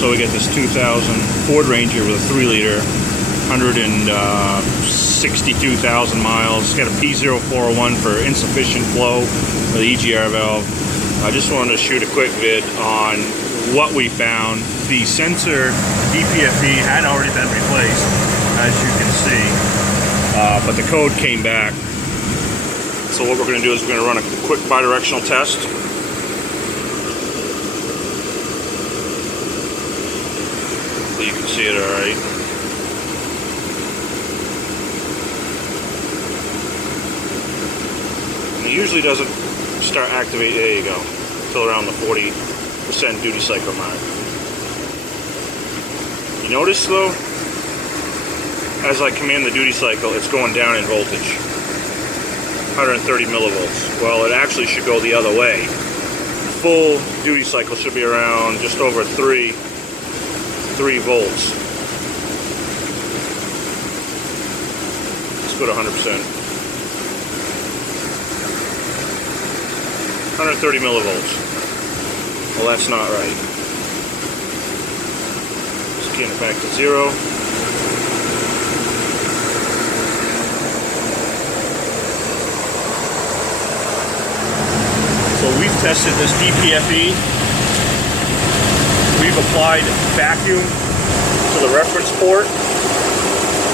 So we get this 2000 Ford Ranger with a 3-liter, 162,000 miles. It's got a P0401 for insufficient flow of the EGR valve. I just wanted to shoot a quick vid on what we found. The sensor dpfe had already been replaced, as you can see, but the code came back. So what we're going to do is we're going to run a quick bidirectional test. So you can see it all right. And it usually doesn't start activate, there you go, until around the 40% duty cycle mark. You notice though, as I command the duty cycle, it's going down in voltage. 130 millivolts. Well, it actually should go the other way. Full duty cycle should be around just over 3 volts. Let's go to 100%. 130 millivolts. Well, that's not right. Just getting it back to 0. So we've tested this dpfe. We've applied vacuum to the reference port,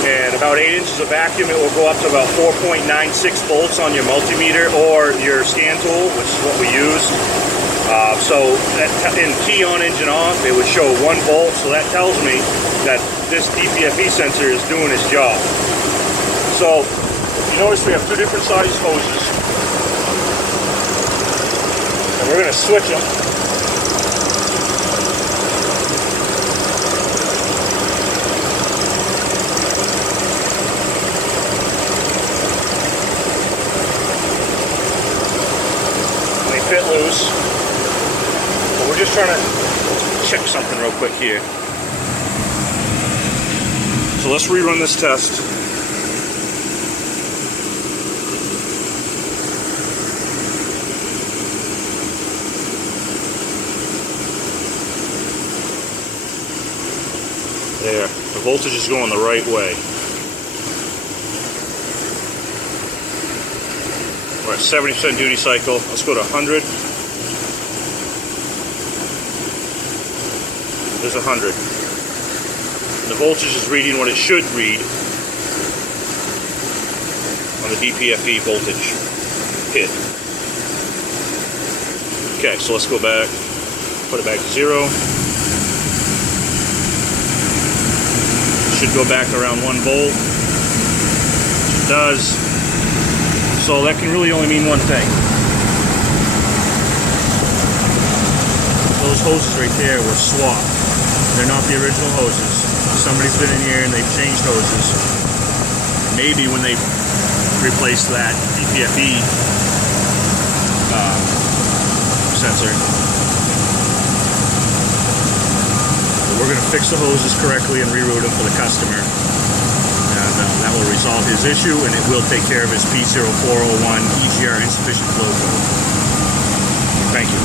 and about 8 inches of vacuum, it will go up to about 4.96 volts on your multimeter or your scan tool, which is what we use. So in key on, engine off, it would show 1 volt, so that tells me that this dpfe sensor is doing its job. So you notice we have 2 different size hoses, and we're going to switch them. Fit loose. But we're just trying to check something real quick here. So let's rerun this test. There, the voltage is going the right way. We're at 70% duty cycle. Let's go to 100. There's 100. And the voltage is reading what it should read on the dpfe voltage hit. Okay, so let's go back, put it back to 0. Should go back around 1 volt. It does. So that can really only mean one thing. Those hoses right there were swapped. They're not the original hoses. Somebody's been in here and they've changed hoses. Maybe when they replaced that dpfe sensor. But we're going to fix the hoses correctly and reroute them for the customer. That will resolve his issue, and it will take care of his P0401 EGR insufficient flow code. Thank you.